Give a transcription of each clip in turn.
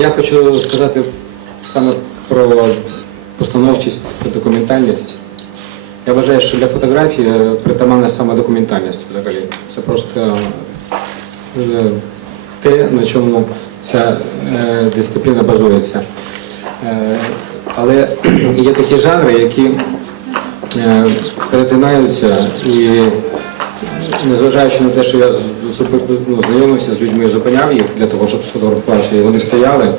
Я хочу сказати саме про постановчість та документальність. Я вважаю, що для фотографії притаманна саме документальність взагалі. Це просто е, те, на чому ця е, дисципліна базується. Е, Але є такі жанри, які е, перетинаються і незважаючи на те, що я ну, знайомився з людьми, зупиняв їх для того, щоб сфотографуватися, і вони стояли.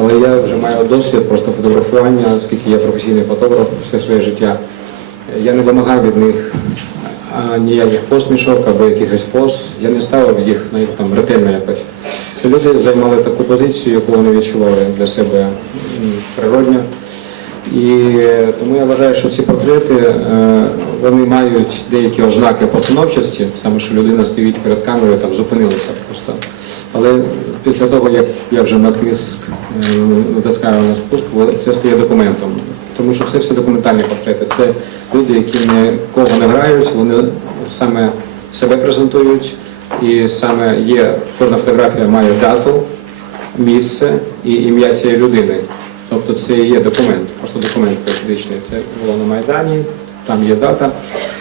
Але я вже маю досвід просто фотографування, оскільки я професійний фотограф все своє життя. Я не вимагав від них ніяких посмішок або якихось поз. Я не ставив їх на там ретельно якось. Це люди займали таку позицію, яку вони відчували для себе природньо. І е, тому я вважаю, що ці портрети е, вони мають деякі ознаки постановчості, саме що людина стоїть перед камерою, там зупинилася просто. Але після того, як я вже натиск, е, натискаю на спуск, це стає документом. Тому що це все документальні портрети. Це люди, які нікого не грають, вони саме себе презентують, і саме є, кожна фотографія має дату, місце і ім'я цієї людини. Тобто це є документ, просто документ періодичний. Це було на Майдані, там є дата.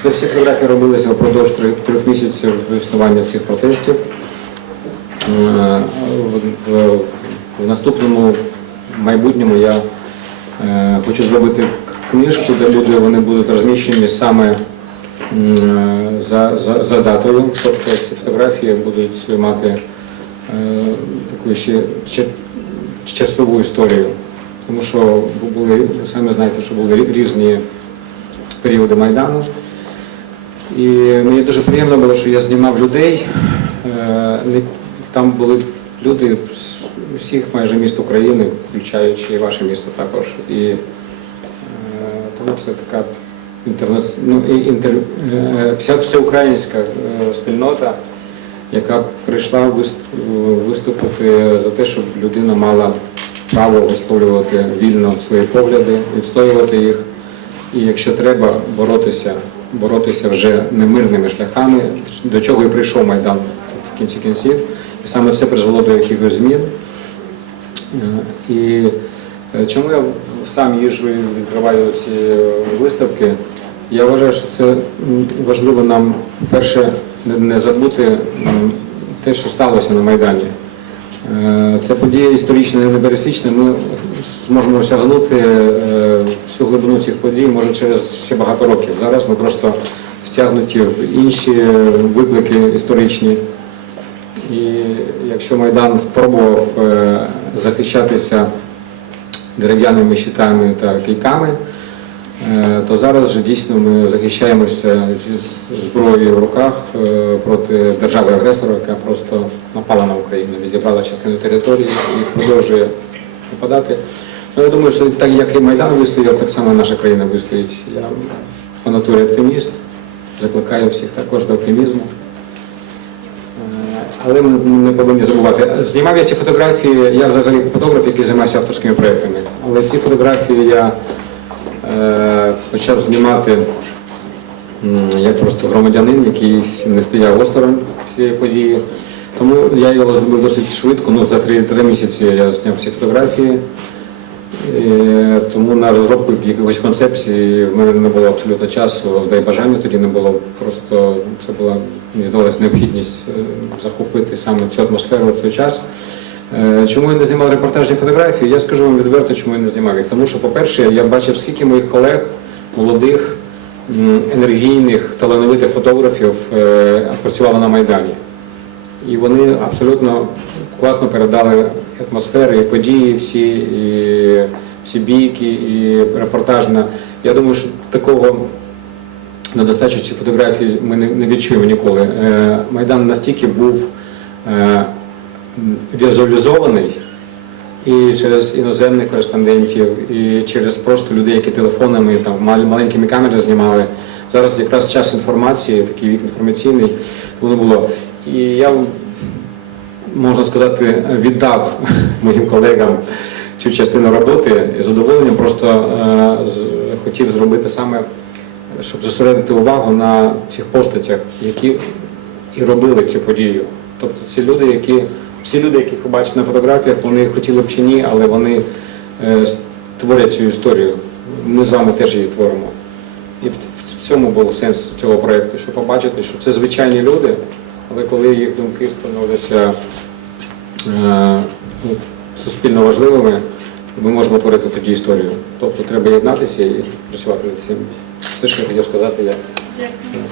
Де всі фотографії робилися впродовж трьох, місяців існування цих протестів. Е, В, наступному майбутньому я е, хочу зробити книжку, де люди вони будуть розміщені саме за, за, за датою. Тобто ці фотографії будуть мати е, таку ще часову історію. Тому що були, ви самі знаєте, що були різні періоди Майдану. І мені дуже приємно було, що я знімав людей. Е, Там були люди з усіх майже міст України, включаючи і ваше місто також. І е, тому це така інтернет, ну, інтер, е, вся всеукраїнська спільнота, яка прийшла виступити за те, щоб людина мала право висловлювати вільно свої погляди, відстоювати їх. І якщо треба боротися, боротися вже не мирними шляхами, до чого і прийшов Майдан в кінці кінців. І саме це призвело до якихось змін. Е, І е, чому я сам їжджу і відкриваю ці виставки? Я вважаю, що це важливо нам перше не забути те, що сталося на Майдані. Це подія історична і непересічна. Ми зможемо осягнути е, всю глибину цих подій, може, через ще багато років. Зараз ми просто втягнуті в інші виклики історичні. І якщо Майдан спробував е, захищатися дерев'яними щитами та кийками, е, то зараз вже дійсно ми захищаємося зі зброєю в руках е, проти держави-агресора, яка просто напала на Україну, відібрала частину території і продовжує нападати. Ну, я думаю, що так як і Майдан вистояв, так само наша країна вистоїть. Я по натурі оптиміст, закликаю всіх також до оптимізму. Е, Але ми не повинні забувати. Знімав я ці фотографії, я взагалі фотограф, який займається авторськими проектами. Але ці фотографії я е, почав знімати як просто громадянин, який не стояв осторонь цієї події. Тому я його зробив досить швидко, ну за три, місяці я зняв ці фотографії. Е, Тому на розробку якихось концепцій в мене не було абсолютно часу, та й бажання тоді не було. Просто це була, мені здавалася, необхідність е, захопити саме цю атмосферу цей час. Е, Чому я не знімав репортажні фотографії? Я скажу вам відверто, чому я не знімав їх. Тому що, по-перше, я бачив, скільки моїх колег, молодих, енергійних, талановитих фотографів е, працювало на Майдані. І вони абсолютно класно передали атмосфери, і події всі, і всі бійки, і репортажна. Я думаю, що такого недостачу цих фотографій ми не, відчуємо ніколи. Е, Майдан настільки був візуалізований і через іноземних кореспондентів, і через просто людей, які телефонами, там, мал- маленькими камерами знімали. Зараз якраз час інформації, такий вік інформаційний, воно було. І я можна сказати, віддав моїм колегам цю частину роботи і задоволенням просто е, хотів зробити саме, щоб зосередити увагу на цих постатях, які і робили цю подію. Тобто ці люди, які всі люди, яких ви бачите на фотографіях, вони хотіли б чи ні, але вони е, творять цю історію. Ми з вами теж її творимо. І в, цьому був сенс цього проєкту, щоб побачити, що це звичайні люди, але коли їх думки становляться е, ну, суспільно важливими, ми можемо творити тоді історію. Тобто треба єднатися і працювати над цим. Все, що я хотів сказати, я Дякую.